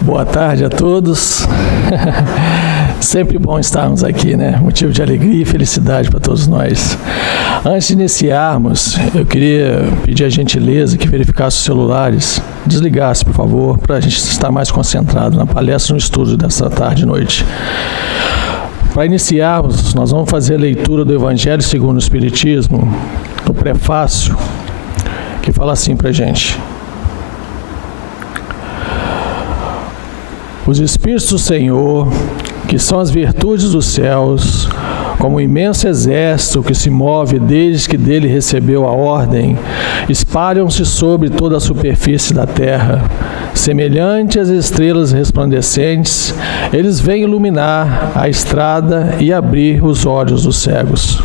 Boa tarde a todos. Sempre bom estarmos aqui, né? Motivo de alegria e felicidade para todos nós. Antes de iniciarmos, eu queria pedir a gentileza que verificasse os celulares, desligasse, por favor, para a gente estar mais concentrado na palestra, no estudo dessa tarde e noite. Para iniciarmos, nós vamos fazer a leitura do Evangelho segundo o Espiritismo, no prefácio, que fala assim para a gente. Os Espíritos do Senhor, que são as virtudes dos céus, como um imenso exército que se move desde que dele recebeu a ordem, espalham-se sobre toda a superfície da terra. Semelhante às estrelas resplandecentes, eles vêm iluminar a estrada e abrir os olhos dos cegos.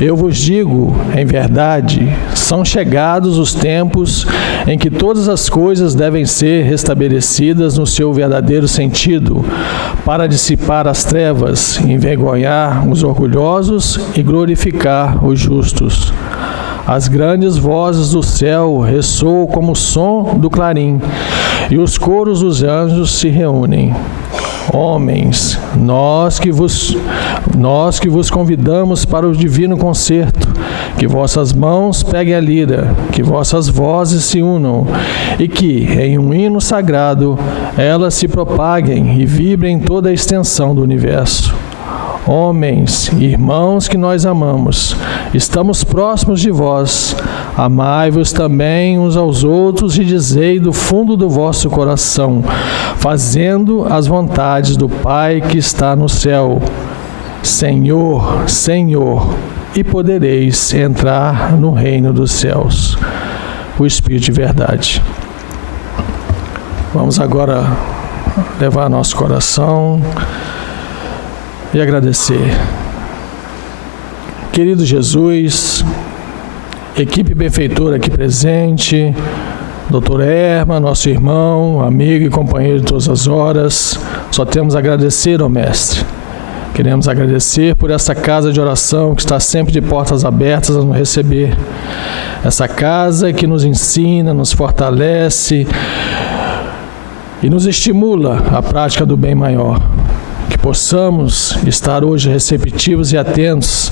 Eu vos digo, em verdade, são chegados os tempos em que todas as coisas devem ser restabelecidas no seu verdadeiro sentido, para dissipar as trevas, envergonhar os orgulhosos e glorificar os justos. As grandes vozes do céu ressoam como o som do clarim, e os coros dos anjos se reúnem. Homens, nós que vos convidamos para o divino concerto, que vossas mãos peguem a lira, que vossas vozes se unam, e que, em um hino sagrado, elas se propaguem e vibrem toda a extensão do universo. Homens, irmãos que nós amamos, estamos próximos de vós. Amai-vos também uns aos outros e dizei do fundo do vosso coração, fazendo as vontades do Pai que está no céu. Senhor, Senhor, e podereis entrar no reino dos céus. O Espírito de verdade. Vamos agora levar nosso coração e agradecer. Querido Jesus, equipe benfeitora aqui presente, Dr. Erma, nosso irmão, amigo e companheiro de todas as horas, só temos a agradecer ao Mestre. Queremos agradecer por essa casa de oração que está sempre de portas abertas a nos receber. Essa casa que nos ensina, nos fortalece e nos estimula à prática do bem maior. Que possamos estar hoje receptivos e atentos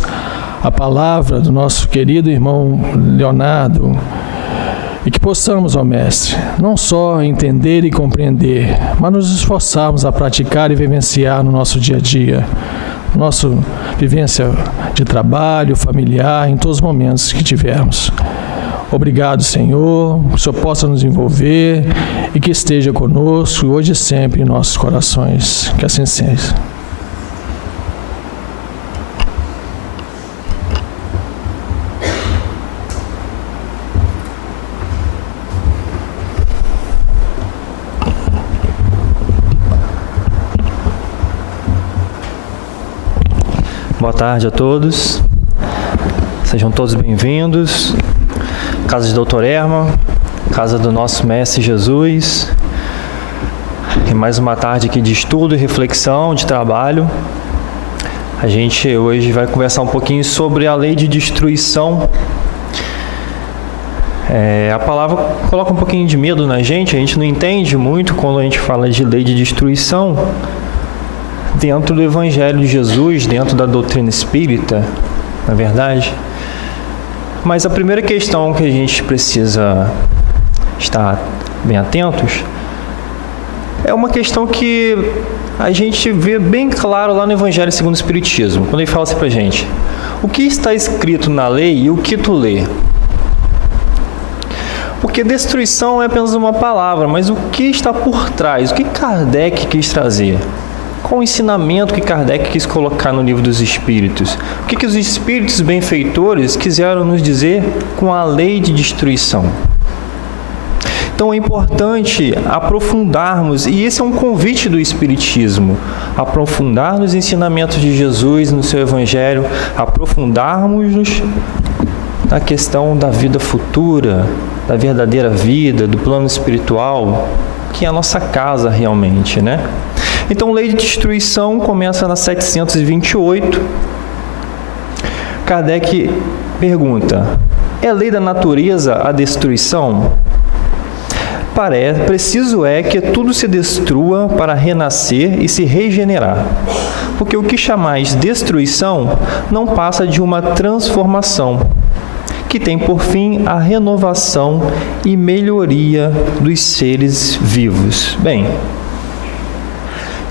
à palavra do nosso querido irmão Leonardo e que possamos, ó Mestre, não só entender e compreender, mas nos esforçarmos a praticar e vivenciar no nosso dia a dia, nossa vivência de trabalho, familiar, em todos os momentos que tivermos. Obrigado, Senhor, que o Senhor possa nos envolver e que esteja conosco hoje e sempre em nossos corações. Que assim seja. Boa tarde a todos. Sejam todos bem-vindos. Casa de Dr. Erma, casa do nosso Mestre Jesus. E mais uma tarde aqui de estudo e reflexão, de trabalho. A gente hoje vai conversar um pouquinho sobre a lei de destruição. A palavra coloca um pouquinho de medo na gente, a gente não entende muito quando a gente fala de lei de destruição dentro do Evangelho de Jesus, dentro da doutrina espírita, na verdade. Mas a primeira questão que a gente precisa estar bem atentos é uma questão que a gente vê bem claro lá no Evangelho segundo o Espiritismo, quando ele fala assim pra gente: o que está escrito na lei e o que tu lê? Porque destruição é apenas uma palavra, mas o que está por trás? O que Kardec quis trazer? Qual o ensinamento que Kardec quis colocar no Livro dos Espíritos? O que os espíritos benfeitores quiseram nos dizer com a lei de destruição? Então é importante aprofundarmos, e esse é um convite do Espiritismo, aprofundar nos ensinamentos de Jesus, no seu Evangelho, aprofundarmos na questão da vida futura, da verdadeira vida, do plano espiritual, que é a nossa casa realmente, né? Então, lei de destruição começa na 728. Kardec pergunta: é lei da natureza a destruição? preciso é que tudo se destrua para renascer e se regenerar. Porque o que chamais destruição não passa de uma transformação, que tem por fim a renovação e melhoria dos seres vivos. Bem,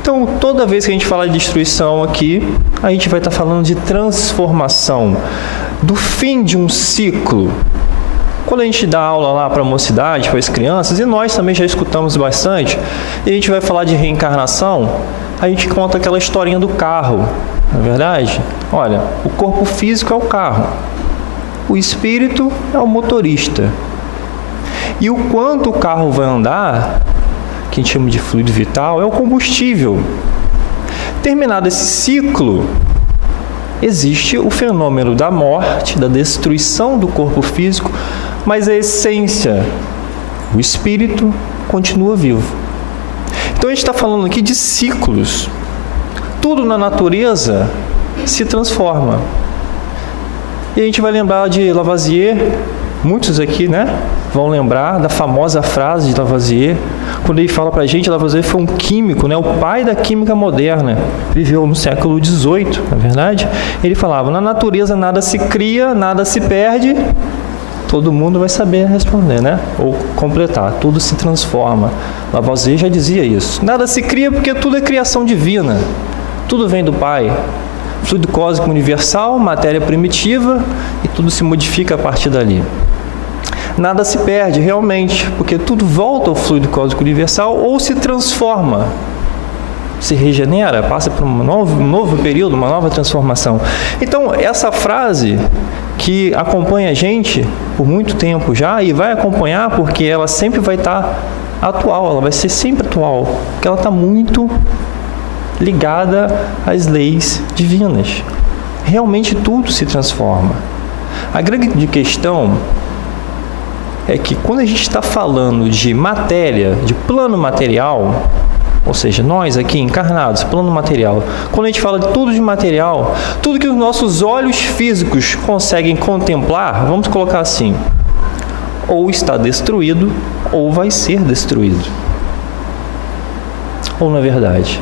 então toda vez que a gente fala de destruição aqui, a gente vai estar falando de transformação, do fim de um ciclo. Quando a gente dá aula lá para a mocidade, para as crianças, e nós também já escutamos bastante, e a gente vai falar de reencarnação, a gente conta aquela historinha do carro, não é verdade? Olha, o corpo físico é o carro, o espírito é o motorista. E o quanto o carro vai andar, que a gente chama de fluido vital, é o combustível. Terminado esse ciclo, existe o fenômeno da morte, da destruição do corpo físico, mas a essência, o espírito, continua vivo. Então a gente está falando aqui de ciclos. Tudo na natureza se transforma. E a gente vai lembrar de Lavoisier, muitos aqui, né, vão lembrar da famosa frase de Lavoisier, quando ele fala para a gente, Lavoisier foi um químico, né, o pai da química moderna, viveu no século XVIII, na verdade. Ele falava, na natureza nada se cria, nada se perde. Todo mundo vai saber responder, né? Ou completar. Tudo se transforma. Lavoisier já dizia isso. Nada se cria porque tudo é criação divina. Tudo vem do Pai. Fluido cósmico universal, matéria primitiva, e tudo se modifica a partir dali. Nada se perde, realmente, porque tudo volta ao fluido cósmico universal ou se transforma. Se regenera, passa por um novo período, uma nova transformação. Então, essa frase que acompanha a gente por muito tempo já e vai acompanhar porque ela sempre vai estar atual, ela vai ser sempre atual, porque ela está muito ligada às leis divinas. Realmente tudo se transforma. A grande questão é que quando a gente está falando de matéria, de plano material, ou seja, nós aqui encarnados, plano material, quando a gente fala de tudo de material, tudo que os nossos olhos físicos conseguem contemplar, vamos colocar assim, ou está destruído, ou vai ser destruído. Ou não é verdade?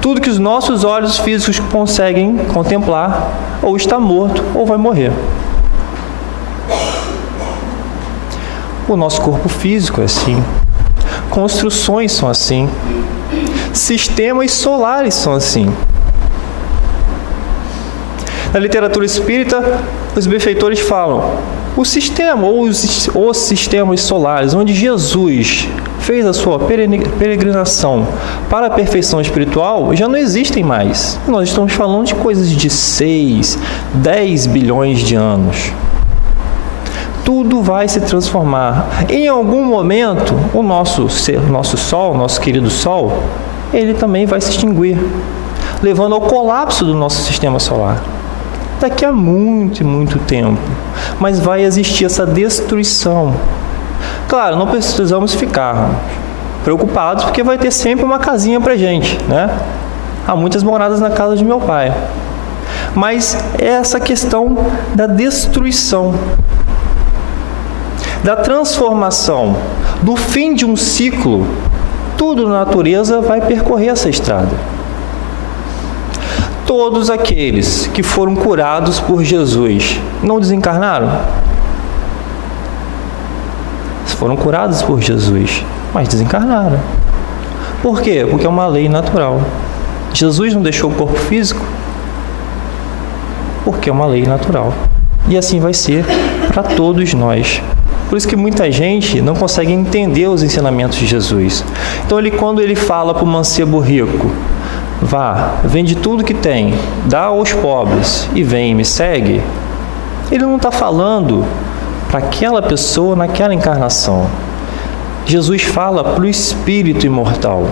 Tudo que os nossos olhos físicos conseguem contemplar, ou está morto, ou vai morrer. O nosso corpo físico é assim. Construções são assim. Sistemas solares são assim. Na literatura espírita, os benfeitores falam o sistema ou os sistemas solares onde Jesus fez a sua peregrinação para a perfeição espiritual já não existem mais. Nós estamos falando de coisas de 6, 10 bilhões de anos. Tudo vai se transformar. Em algum momento, o nosso Sol, nosso querido Sol, ele também vai se extinguir, levando ao colapso do nosso sistema solar. Daqui a muito, muito tempo. Mas vai existir essa destruição. Claro, não precisamos ficar preocupados, porque vai ter sempre uma casinha pra gente, né? Há muitas moradas na casa de meu pai. Mas é essa questão da destruição, da transformação, do fim de um ciclo. Tudo na natureza vai percorrer essa estrada. Todos aqueles que foram curados por Jesus não desencarnaram? Foram curados por Jesus, mas desencarnaram. Por quê? Porque é uma lei natural. Jesus não deixou o corpo físico porque é uma lei natural. E assim vai ser para todos nós. Por isso que muita gente não consegue entender os ensinamentos de Jesus. Então, quando ele fala para o mancebo rico, vá, vende tudo que tem, dá aos pobres e vem e me segue, ele não está falando para aquela pessoa naquela encarnação. Jesus fala para o espírito imortal.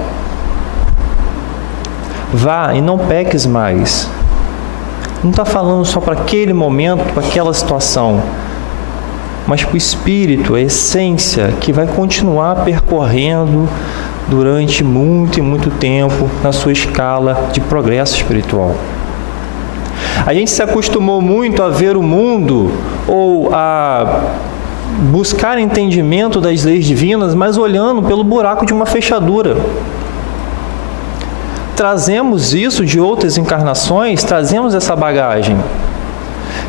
Vá e não peques mais. Não está falando só para aquele momento, para aquela situação, mas para o espírito, a essência, que vai continuar percorrendo durante muito e muito tempo na sua escala de progresso espiritual. A gente se acostumou muito a ver o mundo ou a buscar entendimento das leis divinas, mas olhando pelo buraco de uma fechadura. Trazemos isso de outras encarnações, trazemos essa bagagem.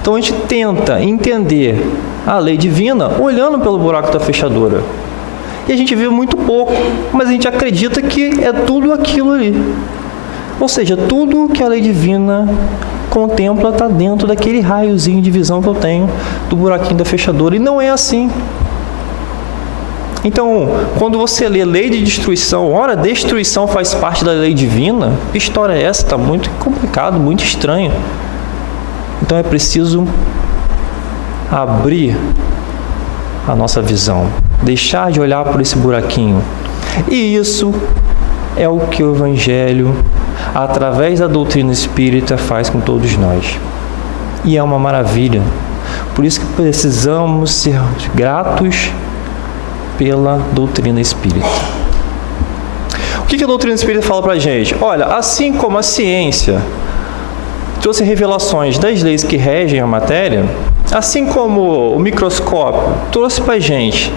Então a gente tenta entender a lei divina olhando pelo buraco da fechadura. E a gente vê muito pouco, mas a gente acredita que é tudo aquilo ali. Ou seja, tudo que a lei divina contempla está dentro daquele raiozinho de visão que eu tenho do buraquinho da fechadura. E não é assim. Então, quando você lê lei de destruição, ora, destruição faz parte da lei divina, que história é essa? Está muito complicado, muito estranho. Então é preciso abrir a nossa visão, deixar de olhar por esse buraquinho. E isso é o que o Evangelho, através da doutrina espírita, faz com todos nós. E é uma maravilha. Por isso que precisamos ser gratos pela doutrina espírita. O que a doutrina espírita fala para a gente? Olha, assim como a ciência trouxe revelações das leis que regem a matéria, assim como o microscópio trouxe para a gente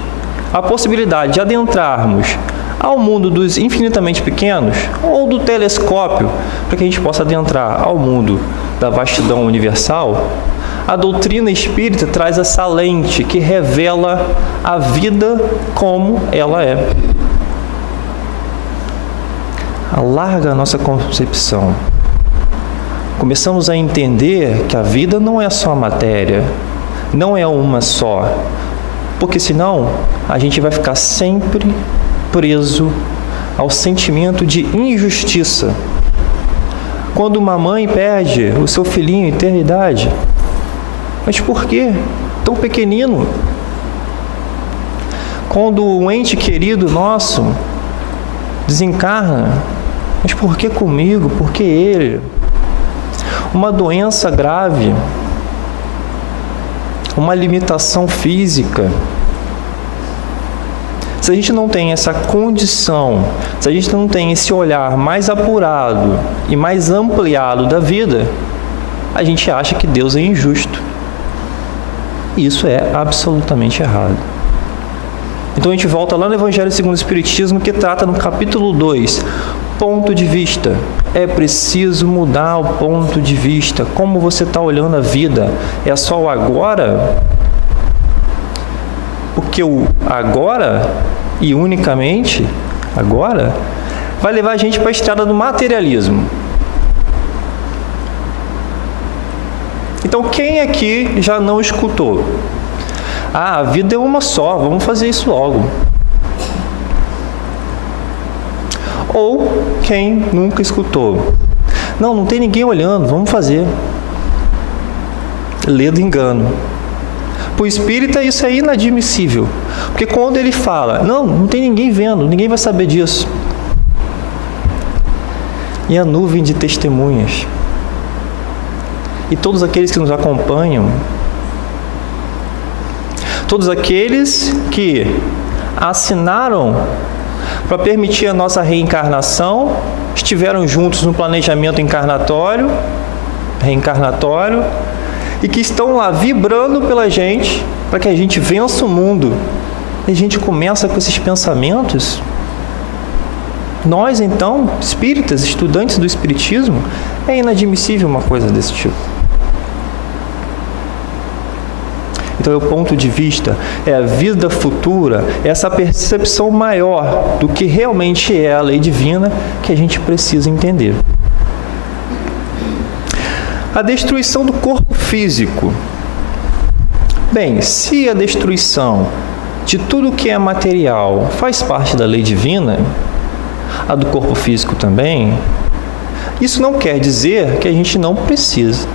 a possibilidade de adentrarmos ao mundo dos infinitamente pequenos, ou do telescópio, para que a gente possa adentrar ao mundo da vastidão universal, a doutrina espírita traz essa lente que revela a vida como ela é. Alarga a nossa concepção. Começamos a entender que a vida não é só matéria, não é uma só, porque senão a gente vai ficar sempre preso ao sentimento de injustiça. Quando uma mãe perde o seu filhinho em eternidade, mas por quê? Tão pequenino. Quando um ente querido nosso desencarna, mas por que comigo? Por que ele? Uma doença grave, uma limitação física. Se a gente não tem essa condição, se a gente não tem esse olhar mais apurado e mais ampliado da vida, a gente acha que Deus é injusto. Isso é absolutamente errado. Então a gente volta lá no Evangelho segundo o Espiritismo, que trata no capítulo 2, ponto de vista. É preciso mudar o ponto de vista. Como você está olhando a vida? É só o agora? Porque o agora, e unicamente agora, vai levar a gente para a estrada do materialismo. Então, quem aqui já não escutou? A vida é uma só, vamos fazer isso logo. Ou quem nunca escutou? Não tem ninguém olhando, vamos fazer. Lê do engano. Para o espírita isso é inadmissível. Porque quando ele fala, não tem ninguém vendo, ninguém vai saber disso. E a nuvem de testemunhas. E todos aqueles que nos acompanham, todos aqueles que assinaram para permitir a nossa reencarnação, estiveram juntos no planejamento reencarnatório, e que estão lá vibrando pela gente, para que a gente vença o mundo. E a gente começa com esses pensamentos. Nós, então, espíritas, estudantes do Espiritismo, é inadmissível uma coisa desse tipo. Então, o ponto de vista é a vida futura, essa percepção maior do que realmente é a lei divina que a gente precisa entender. A destruição do corpo físico. Bem, se a destruição de tudo que é material faz parte da lei divina, a do corpo físico também, isso não quer dizer que a gente não precisa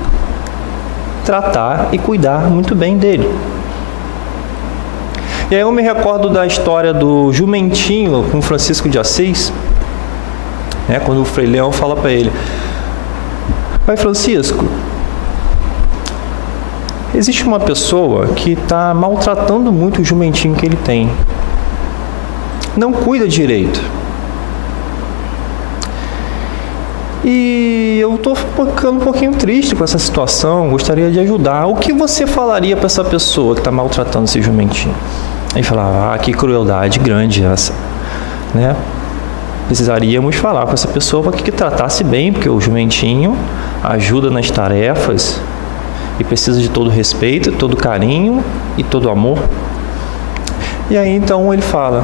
tratar e cuidar muito bem dele. E aí eu me recordo da história do jumentinho com Francisco de Assis, quando o Frei Leão fala para ele: Pai Francisco, existe uma pessoa que está maltratando muito o jumentinho que ele tem. Não cuida direito. e eu estou ficando um pouquinho triste com essa situação, gostaria de ajudar. O que você falaria para essa pessoa que está maltratando esse jumentinho? Aí falava, que crueldade grande essa, né? Precisaríamos falar com essa pessoa para que tratasse bem, porque o jumentinho ajuda nas tarefas e precisa de todo respeito, todo carinho e todo amor. E aí então ele fala,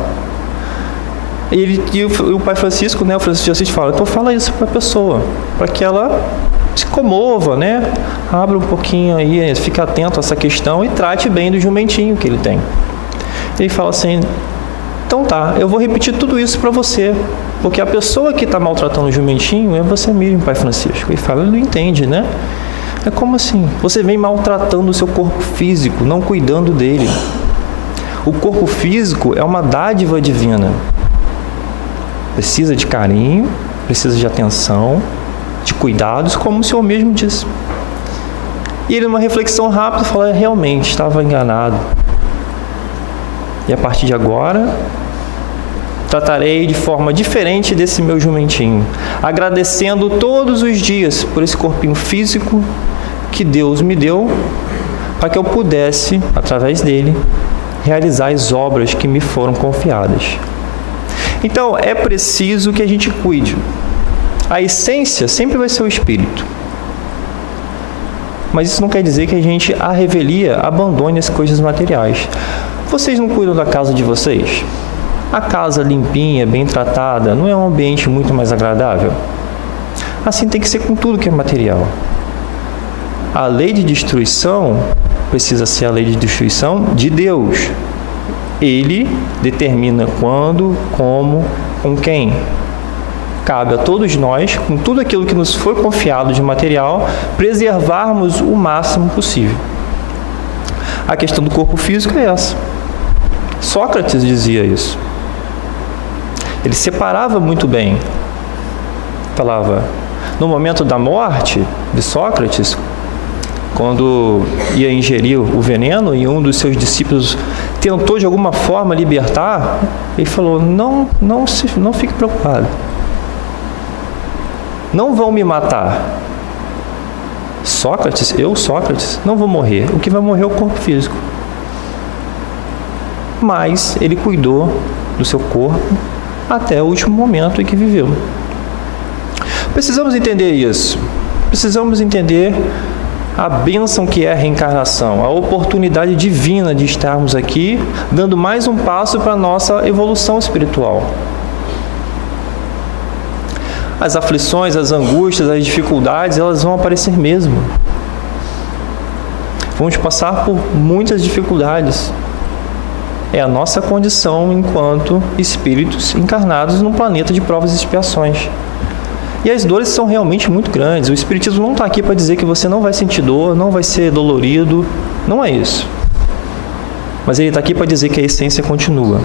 e o Pai Francisco, né, o Francisco de Assis fala, então fala isso para a pessoa, para que ela se comova, né, abra um pouquinho aí, fique atento a essa questão e trate bem do jumentinho que ele tem. Ele fala assim, então tá, eu vou repetir tudo isso para você, porque a pessoa que está maltratando o jumentinho é você mesmo, Pai Francisco. Ele fala, ele não entende, né? É como assim? Você vem maltratando o seu corpo físico, não cuidando dele. O corpo físico é uma dádiva divina. Precisa de carinho, precisa de atenção, de cuidados, como o Senhor mesmo disse. E ele, numa reflexão rápida, fala, realmente, estava enganado. E a partir de agora, tratarei de forma diferente desse meu jumentinho, agradecendo todos os dias por esse corpinho físico que Deus me deu, para que eu pudesse, através dele, realizar as obras que me foram confiadas. Então, é preciso que a gente cuide. A essência sempre vai ser o espírito. Mas isso não quer dizer que a gente, à revelia, abandone as coisas materiais. Vocês não cuidam da casa de vocês? A casa limpinha, bem tratada, não é um ambiente muito mais agradável? Assim tem que ser com tudo que é material. A lei de destruição precisa ser a lei de destruição de Deus. Ele determina quando, como, com quem. Cabe a todos nós, com tudo aquilo que nos foi confiado de material, preservarmos o máximo possível. A questão do corpo físico é essa. Sócrates dizia isso. Ele separava muito bem. Falava, no momento da morte de Sócrates, quando ia ingerir o veneno e um dos seus discípulos tentou de alguma forma libertar, ele falou, não fique preocupado. Não vão me matar. Sócrates, não vou morrer. O que vai morrer é o corpo físico. Mas ele cuidou do seu corpo até o último momento em que viveu. Precisamos entender isso. Precisamos entender a bênção que é a reencarnação, a oportunidade divina de estarmos aqui, dando mais um passo para a nossa evolução espiritual. As aflições, as angústias, as dificuldades, elas vão aparecer mesmo. Vamos passar por muitas dificuldades. É a nossa condição enquanto espíritos encarnados num planeta de provas e expiações. E as dores são realmente muito grandes. O Espiritismo não está aqui para dizer que você não vai sentir dor, não vai ser dolorido. Não é isso. Mas ele está aqui para dizer que a essência continua.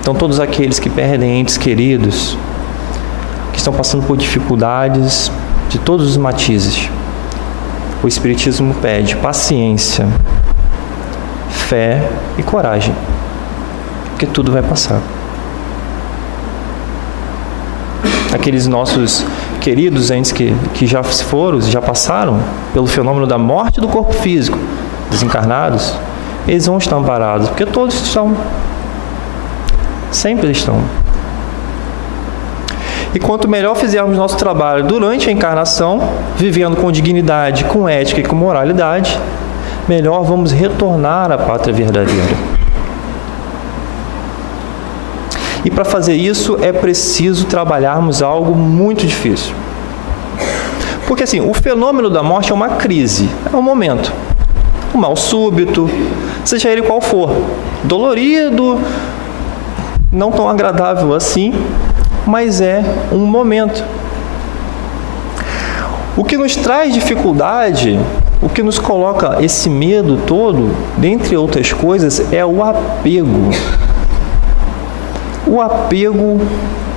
Então, todos aqueles que perdem entes queridos, que estão passando por dificuldades de todos os matizes, o Espiritismo pede paciência, fé e coragem, porque tudo vai passar. Aqueles nossos queridos entes que já foram, já passaram pelo fenômeno da morte do corpo físico, desencarnados, eles vão estar amparados, porque todos estão. Sempre estão. E quanto melhor fizermos nosso trabalho durante a encarnação, vivendo com dignidade, com ética e com moralidade, melhor vamos retornar à pátria verdadeira. E para fazer isso é preciso trabalharmos algo muito difícil. Porque assim, o fenômeno da morte é uma crise, é um momento. Um mal súbito, seja ele qual for, dolorido, não tão agradável assim, mas é um momento. O que nos traz dificuldade, o que nos coloca esse medo todo, dentre outras coisas, é o apego. O apego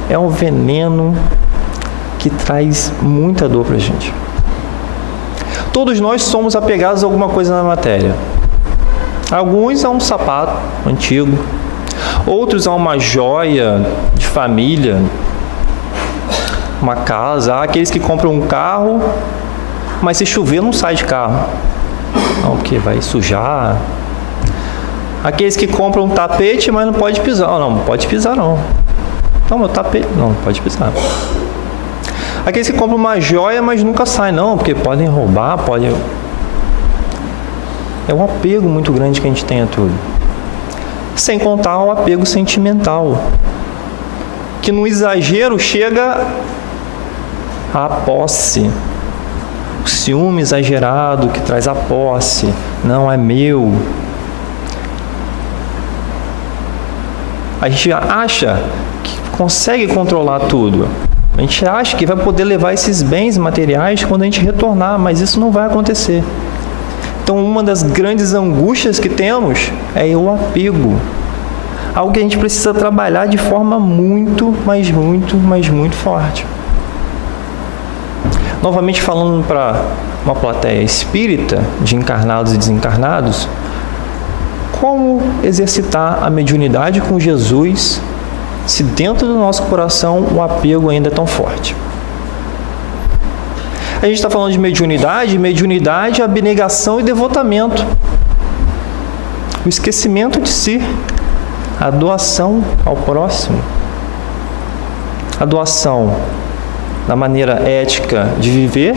é um veneno que traz muita dor para a gente. Todos nós somos apegados a alguma coisa na matéria. Alguns a um sapato antigo, outros a uma joia de família, uma casa. Há aqueles que compram um carro, mas se chover não sai de carro. Não, porque vai sujar. Aqueles que compram um tapete, mas não pode pisar. Não pode pisar não. Não, meu tapete, não pode pisar. Aqueles que compram uma joia, mas nunca saem, não, porque podem roubar, podem... É um apego muito grande que a gente tem a tudo. Sem contar o apego sentimental, que no exagero chega à posse. O ciúme exagerado que traz a posse. Não, é meu. A gente acha que consegue controlar tudo. A gente acha que vai poder levar esses bens materiais quando a gente retornar, mas isso não vai acontecer. Então, uma das grandes angústias que temos é o apego. Algo que a gente precisa trabalhar de forma muito forte. Novamente falando para uma plateia espírita, de encarnados e desencarnados, como exercitar a mediunidade com Jesus se dentro do nosso coração o apego ainda é tão forte? A gente está falando de mediunidade, abnegação e devotamento. O esquecimento de si, a doação ao próximo. A doação da maneira ética de viver,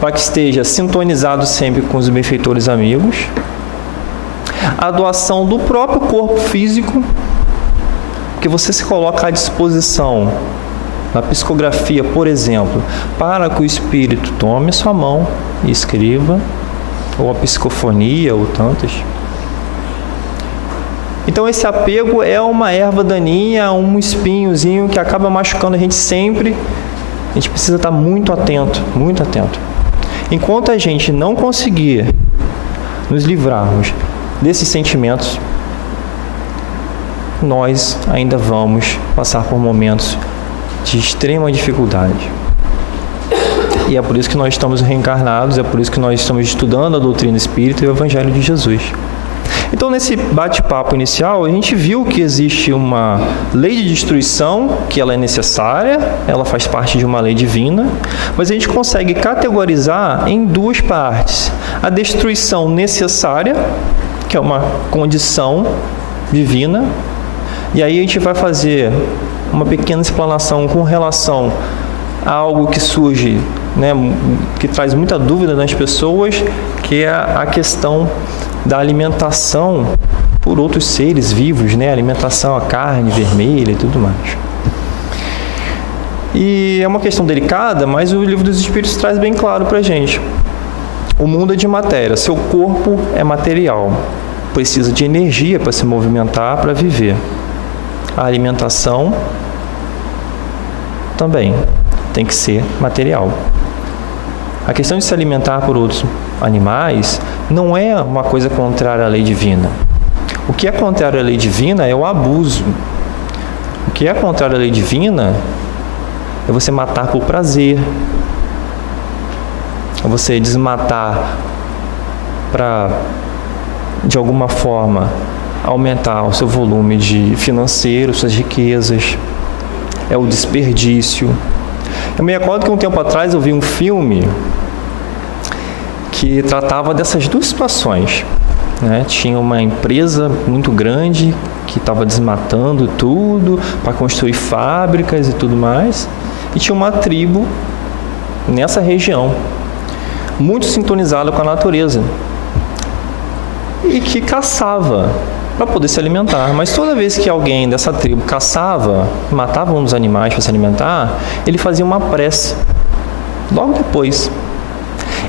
para que esteja sintonizado sempre com os benfeitores amigos. A doação do próprio corpo físico, que você se coloca à disposição na psicografia, por exemplo, para que o espírito tome a sua mão e escreva, ou a psicofonia, ou tantas. Então esse apego é uma erva daninha, um espinhozinho que acaba machucando a gente sempre. A gente precisa estar muito atento, muito atento. Enquanto a gente não conseguir nos livrarmos desses sentimentos, nós ainda vamos passar por momentos de extrema dificuldade. E é por isso que nós estamos reencarnados, é por isso que nós estamos estudando a doutrina espírita e o Evangelho de Jesus. Então, nesse bate-papo inicial, a gente viu que existe uma lei de destruição, que ela é necessária, ela faz parte de uma lei divina, mas a gente consegue categorizar em duas partes. A destruição necessária, que é uma condição divina, e aí a gente vai fazer uma pequena explanação com relação a algo que surge, que traz muita dúvida nas pessoas, que é a questão da alimentação por outros seres vivos, alimentação à carne vermelha e tudo mais. E é uma questão delicada, mas o Livro dos Espíritos traz bem claro para a gente. O mundo é de matéria, seu corpo é material, precisa de energia para se movimentar, para viver. A alimentação também tem que ser material. A questão de se alimentar por outros animais não é uma coisa contrária à lei divina. O que é contrário à lei divina é o abuso. O que é contrário à lei divina é você matar por prazer, é você desmatar para, de alguma forma, aumentar o seu volume financeiro, suas riquezas, é o desperdício. Eu me recordo que um tempo atrás eu vi um filme que tratava dessas duas situações. Tinha uma empresa muito grande que estava desmatando tudo para construir fábricas e tudo mais, e tinha uma tribo nessa região muito sintonizada com a natureza e que caçava para poder se alimentar. Mas toda vez que alguém dessa tribo caçava, matava um dos animais para se alimentar, ele fazia uma prece logo depois,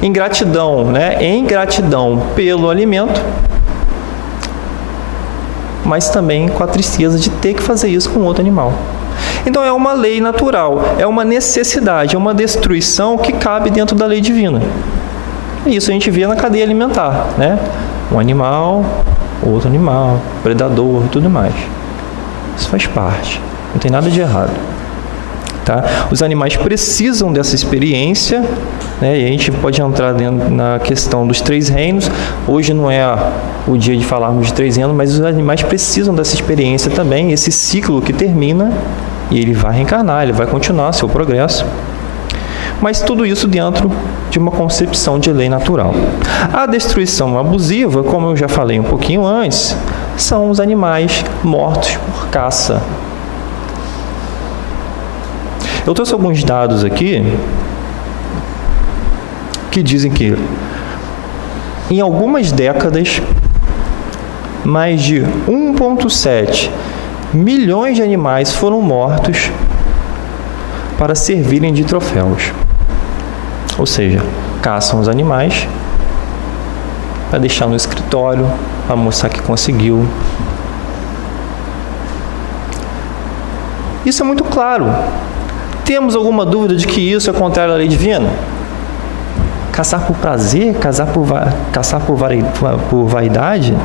em gratidão, em gratidão pelo alimento, mas também com a tristeza de ter que fazer isso com outro animal. Então é uma lei natural, é uma necessidade, é uma destruição que cabe dentro da lei divina. E isso a gente vê na cadeia alimentar, Um animal, outro animal, predador e tudo mais. Isso faz parte, não tem nada de errado. Tá? Os animais precisam dessa experiência, e a gente pode entrar na questão dos 3 reinos. Hoje não é o dia de falarmos de 3 reinos, mas os animais precisam dessa experiência também, esse ciclo que termina, e ele vai reencarnar, ele vai continuar seu progresso. Mas tudo isso dentro de uma concepção de lei natural. A destruição abusiva, como eu já falei um pouquinho antes, são os animais mortos por caça. Eu trouxe alguns dados aqui que dizem que em algumas décadas, mais de 1,7 milhões de animais foram mortos para servirem de troféus. Ou seja, caçam os animais para deixar no escritório, para mostrar que conseguiu. Isso é muito claro. Temos alguma dúvida de que isso é contrário à lei divina? Caçar por prazer? Caçar por vaidade?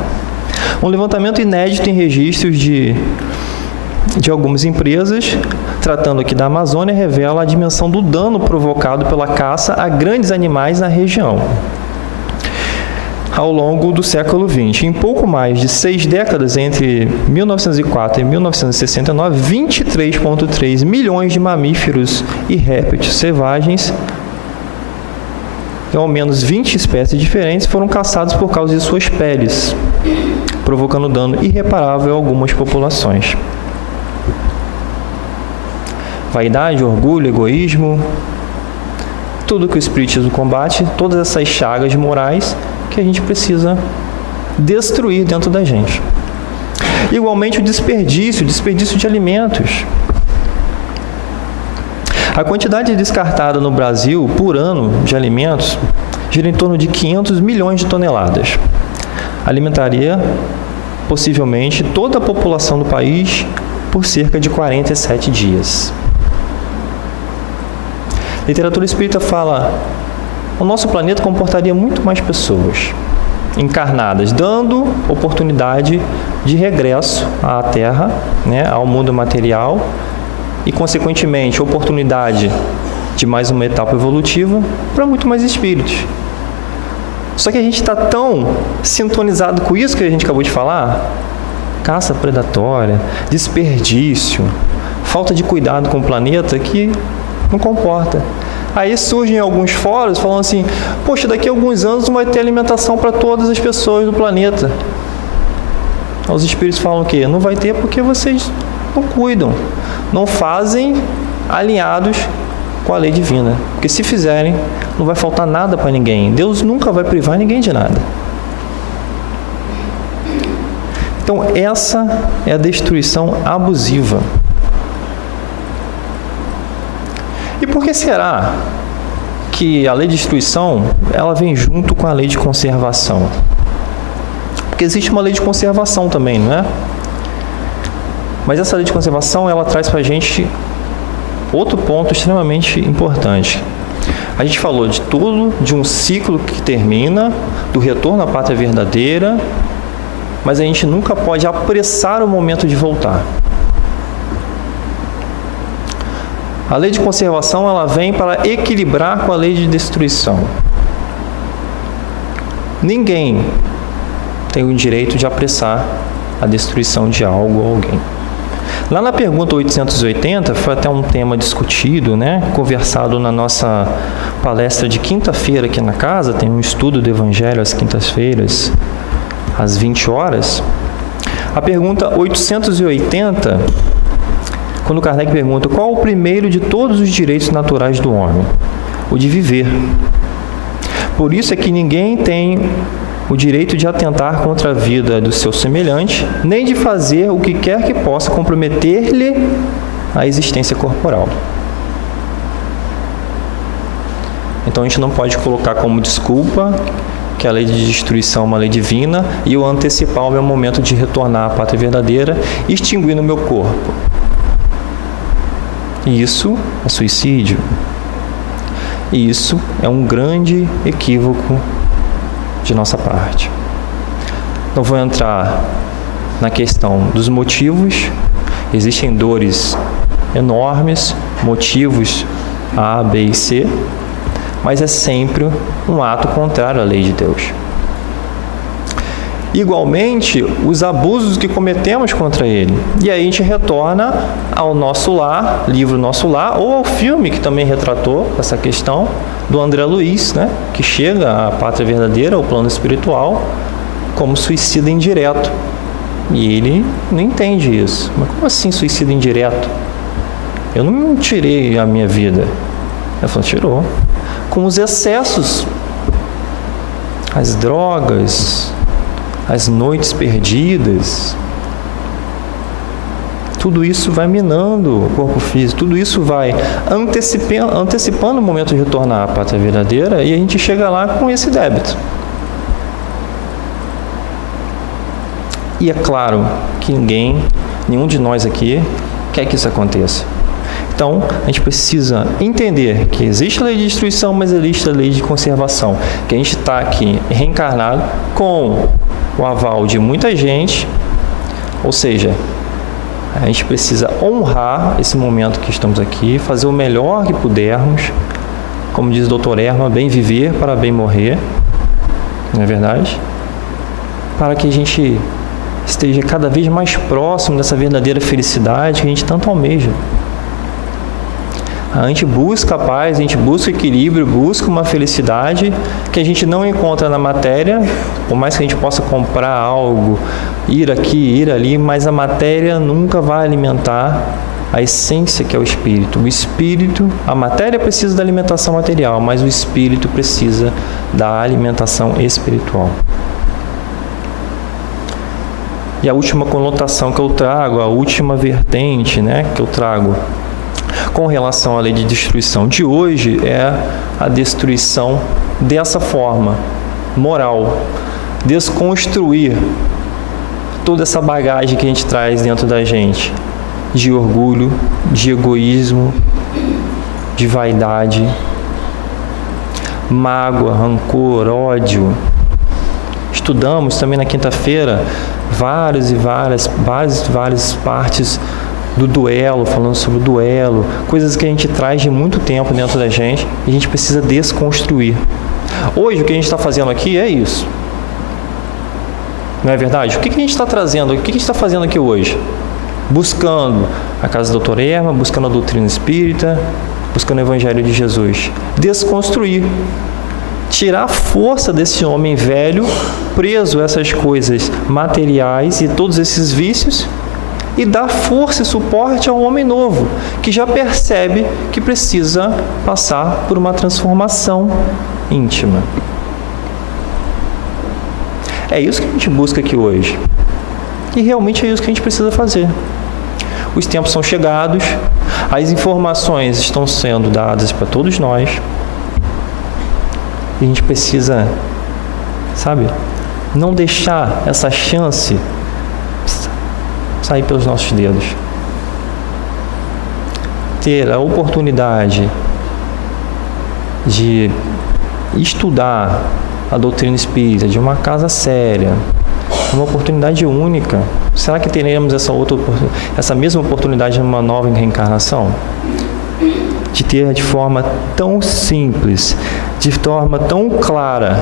Um levantamento inédito em registros de algumas empresas, tratando aqui da Amazônia, revela a dimensão do dano provocado pela caça a grandes animais na região. Ao longo do século XX, em pouco mais de 6 décadas, entre 1904 e 1969, 23,3 milhões de mamíferos e répteis selvagens, e ao menos 20 espécies diferentes, foram caçados por causa de suas peles, provocando dano irreparável a algumas populações. Vaidade, orgulho, egoísmo, tudo que o Espiritismo combate, todas essas chagas morais que a gente precisa destruir dentro da gente. Igualmente o desperdício de alimentos. A quantidade descartada no Brasil por ano de alimentos gira em torno de 500 milhões de toneladas. Alimentaria, possivelmente, toda a população do país por cerca de 47 dias. A literatura espírita fala: o nosso planeta comportaria muito mais pessoas encarnadas, dando oportunidade de regresso à Terra, ao mundo material, e, consequentemente, oportunidade de mais uma etapa evolutiva para muito mais espíritos. Só que a gente está tão sintonizado com isso que a gente acabou de falar, caça predatória, desperdício, falta de cuidado com o planeta, que não comporta. Aí surgem alguns fóruns falando assim: poxa, daqui a alguns anos não vai ter alimentação para todas as pessoas do planeta. Os espíritos falam o quê? Não vai ter porque vocês não cuidam, não fazem alinhados com a lei divina. Porque se fizerem, não vai faltar nada para ninguém. Deus nunca vai privar ninguém de nada. Então, essa é a destruição abusiva. E por que será que a lei de destruição ela vem junto com a lei de conservação? Porque existe uma lei de conservação também, não é? Mas essa lei de conservação ela traz para a gente outro ponto extremamente importante. A gente falou de tudo, de um ciclo que termina, do retorno à pátria verdadeira, mas a gente nunca pode apressar o momento de voltar. A lei de conservação ela vem para equilibrar com a lei de destruição. Ninguém tem o direito de apressar a destruição de algo ou alguém. Lá na pergunta 880, foi até um tema discutido, conversado na nossa palestra de quinta-feira aqui na casa, tem um estudo do Evangelho às quintas-feiras, às 20 horas. A pergunta 880, quando Kardec pergunta: qual o primeiro de todos os direitos naturais do homem? O de viver. Por isso é que ninguém tem o direito de atentar contra a vida do seu semelhante, nem de fazer o que quer que possa comprometer-lhe a existência corporal. Então a gente não pode colocar como desculpa que a lei de destruição é uma lei divina e eu antecipar o meu momento de retornar à pátria verdadeira, extinguindo o meu corpo. Isso é suicídio. E isso é um grande equívoco de nossa parte. Não vou entrar na questão dos motivos. Existem dores enormes, motivos A, B e C, mas é sempre um ato contrário à lei de Deus. igualmente os abusos que cometemos contra ele. E aí a gente retorna ao Nosso Lar, livro Nosso Lar, ou ao filme que também retratou essa questão, do André Luiz, né, que chega à pátria verdadeira, ao plano espiritual, como suicida indireto. E ele não entende isso. Mas como assim suicida indireto? Eu não tirei a minha vida. Ele falou, tirou. Com os excessos, as drogas, as noites perdidas, tudo isso vai minando o corpo físico, tudo isso vai antecipando o momento de retornar à pátria verdadeira, e a gente chega lá com esse débito. E é claro que nenhum de nós aqui quer que isso aconteça. Então, a gente precisa entender que existe a lei de destruição, mas existe a lei de conservação. Que a gente está aqui reencarnado com o aval de muita gente, ou seja, a gente precisa honrar esse momento que estamos aqui, fazer o melhor que pudermos, como diz o Dr. Erma, bem viver para bem morrer, não é verdade? Para que a gente esteja cada vez mais próximo dessa verdadeira felicidade que a gente tanto almeja. A gente busca a paz, a gente busca o equilíbrio, busca uma felicidade que a gente não encontra na matéria, por mais que a gente possa comprar algo, ir aqui, ir ali, mas a matéria nunca vai alimentar a essência que é o espírito. O espírito, a matéria precisa da alimentação material, mas o espírito precisa da alimentação espiritual. E a última conotação que eu trago, a última vertente, né, que eu trago com relação à lei de destruição de hoje é a destruição dessa forma moral, desconstruir toda essa bagagem que a gente traz dentro da gente, de orgulho, de egoísmo, de vaidade, mágoa, rancor, ódio. Estudamos também na quinta-feira várias partes do duelo, falando sobre o duelo, coisas que a gente traz de muito tempo dentro da gente e a gente precisa desconstruir. Hoje o que a gente está fazendo aqui é isso. Não é verdade? O que a gente está trazendo? O que a gente está fazendo aqui hoje? Buscando a casa do Dr. Erma, buscando a doutrina espírita, buscando o Evangelho de Jesus. Desconstruir. Tirar a força desse homem velho, preso a essas coisas materiais e todos esses vícios, e dar força e suporte ao homem novo, que já percebe que precisa passar por uma transformação íntima. É isso que a gente busca aqui hoje. E realmente é isso que a gente precisa fazer. Os tempos são chegados, as informações estão sendo dadas para todos nós, e a gente precisa, não deixar essa chance sair pelos nossos dedos. Ter a oportunidade de estudar a doutrina espírita de uma casa séria, uma oportunidade única. Será que teremos essa mesma oportunidade numa nova reencarnação? De ter de forma tão simples, de forma tão clara,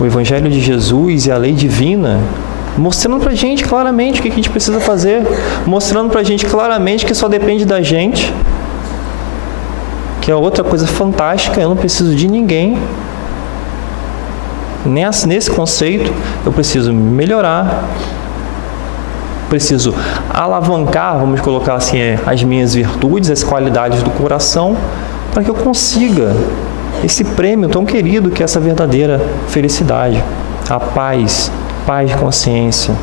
o Evangelho de Jesus e a lei divina, mostrando para a gente claramente o que a gente precisa fazer, mostrando para a gente claramente que só depende da gente, que é outra coisa fantástica, eu não preciso de ninguém. Nesse conceito, eu preciso melhorar, preciso alavancar, vamos colocar assim, as minhas virtudes, as qualidades do coração, para que eu consiga esse prêmio tão querido que é essa verdadeira felicidade, a paz de consciência,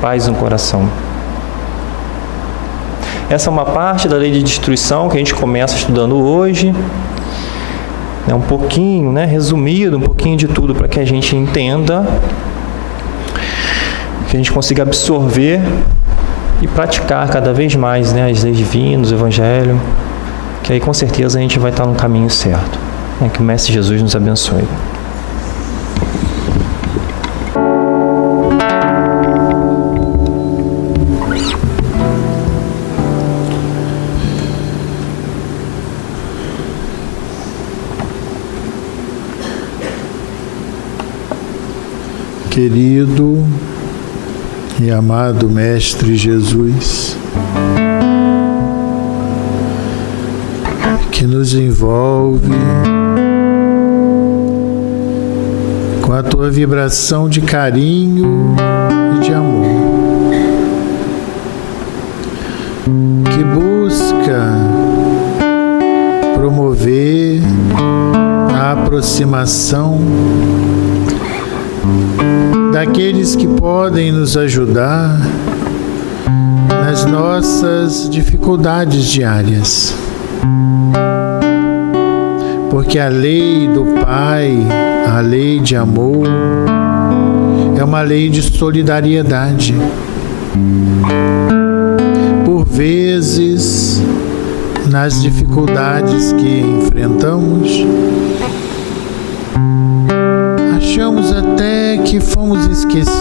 paz no coração. Essa é uma parte da lei de destruição que a gente começa estudando hoje. É um pouquinho, resumido, um pouquinho de tudo para que a gente entenda, que a gente consiga absorver e praticar cada vez mais as leis divinas, o Evangelho, que aí com certeza a gente vai estar no caminho certo. Que o Mestre Jesus nos abençoe. Querido e amado Mestre Jesus, que nos envolve com a tua vibração de carinho e de amor, que busca promover a aproximação daqueles que podem nos ajudar nas nossas dificuldades diárias. Porque a lei do Pai, a lei de amor, é uma lei de solidariedade. Por vezes, nas dificuldades que enfrentamos, achamos até que fomos esquecidos.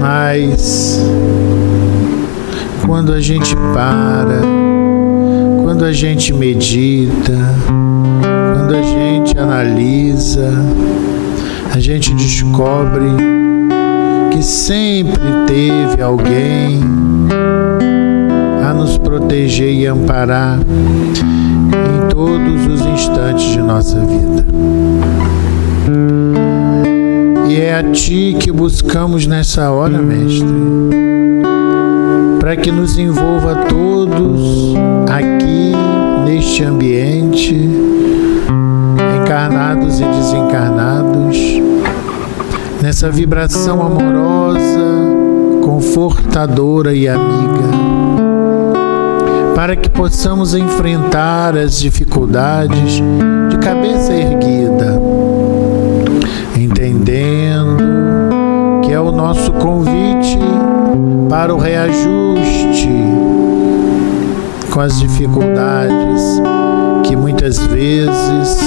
Mas quando a gente para, quando a gente medita, quando a gente analisa, a gente descobre que sempre teve alguém a nos proteger e amparar em todos os instantes de nossa vida. E é a Ti que buscamos nessa hora, Mestre, para que nos envolva todos aqui neste ambiente, encarnados e desencarnados, nessa vibração amorosa, confortadora e amiga, para que possamos enfrentar as dificuldades de cabeça erguida, entendendo que é o nosso convite para o reajuste com as dificuldades que muitas vezes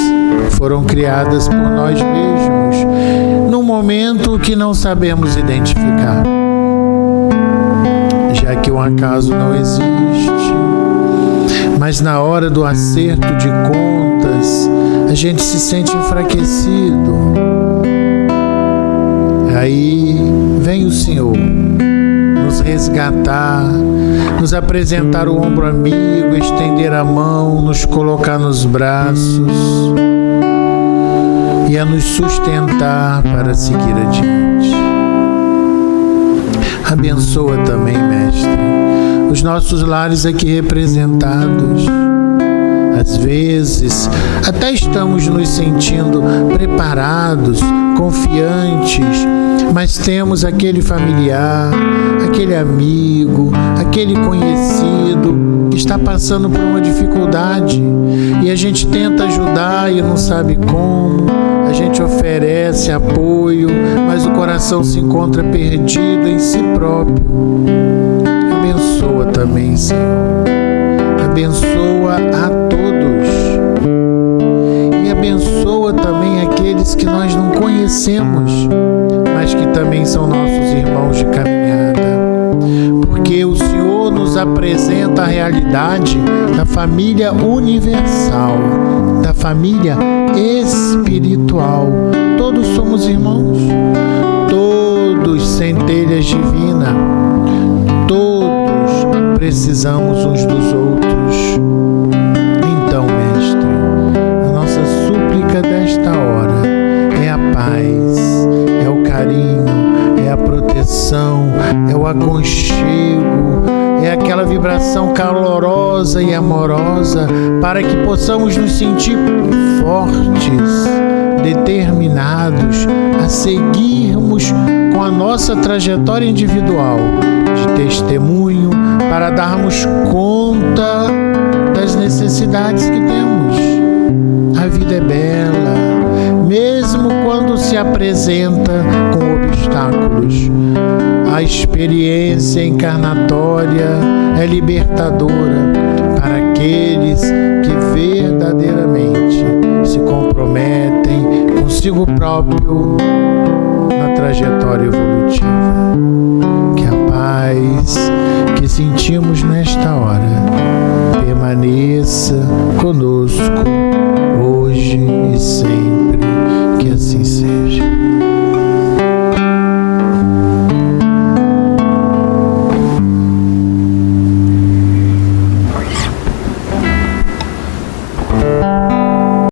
foram criadas por nós mesmos, num momento que não sabemos identificar, já que o acaso não existe. Mas na hora do acerto de contas, a gente se sente enfraquecido. Aí vem o Senhor nos resgatar, nos apresentar o ombro amigo, estender a mão, nos colocar nos braços e a nos sustentar para seguir adiante. Abençoa também, Mestre, os nossos lares aqui representados. Às vezes, até estamos nos sentindo preparados, confiantes, mas temos aquele familiar, aquele amigo, aquele conhecido que está passando por uma dificuldade e a gente tenta ajudar e não sabe como, a gente oferece apoio, mas o coração se encontra perdido em si próprio. Abençoa também, Senhor. Abençoa a todos. E abençoa também aqueles que nós não conhecemos, mas que também são nossos irmãos de caminhada. Porque o Senhor nos apresenta a realidade da família universal, da família espiritual. Todos somos irmãos, todos centelhas divinas, todos precisamos uns dos outros. Então, Mestre, a nossa súplica desta hora é a paz, é o carinho, é a proteção, é o aconchego, é aquela vibração calorosa e amorosa para que possamos nos sentir fortes, determinados a seguirmos com a nossa trajetória individual de testemunho para darmos conta das necessidades que temos. A vida é bela, mesmo quando se apresenta com obstáculos. A experiência encarnatória é libertadora para aqueles que verdadeiramente se comprometem consigo próprio na trajetória evolutiva. Que a paz que sentimos nesta hora permaneça conosco hoje e sempre, que assim Senhor.